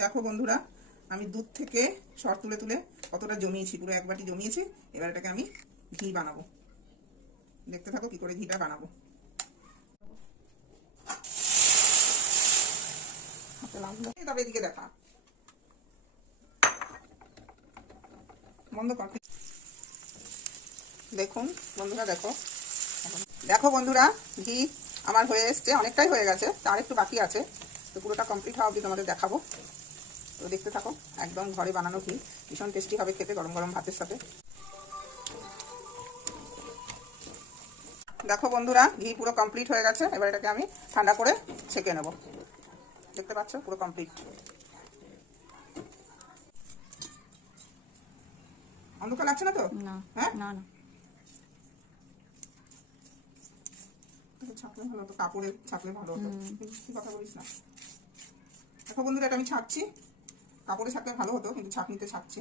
দেখো বন্ধুরা, আমি দুধ থেকে সর তুলে তুলে কতটা জমিয়েছি, পুরো এক বাটি জমিয়েছি। এবার এটাকে আমি ঘি বানাবো। দেখতে থাকো কি করে ঘিটা বানাবো। তবে এদিকে দেখা বন্ধ কর। দেখুন বন্ধুরা, দেখো দেখো বন্ধুরা, ঘি আমার হয়ে এসছে, অনেকটাই হয়ে গেছে, তার একটু বাকি আছে। তো পুরোটা কমপ্লিট হওয়া অবধি তোমাদের দেখাবো। তো দেখতে থাকো, একদম ঘরে বানানো ঘি, ভীষণ টেস্টি হবে খেতে গরম গরম ভাতের সাথে। দেখো বন্ধুরা, ঘি পুরো কমপ্লিট হয়ে গেছে। এবার এটাকে আমি ঠান্ডা করে ছেঁকে নেব। দেখতে পাচ্ছ পুরো কমপ্লিট। অন্ধকার লাগছে না তো? হ্যাঁ, না না, ছাঁকলে ভালো হতো, কাপড়ে ছাঁকলে ভালো হতো। কি কথা বলিস না। দেখো বন্ধুরা, এটা আমি ছাঁকছি। কাপড়ে ছাঁকলে ভালো হতো, কিন্তু ছাঁকনিতে ছাঁকছি।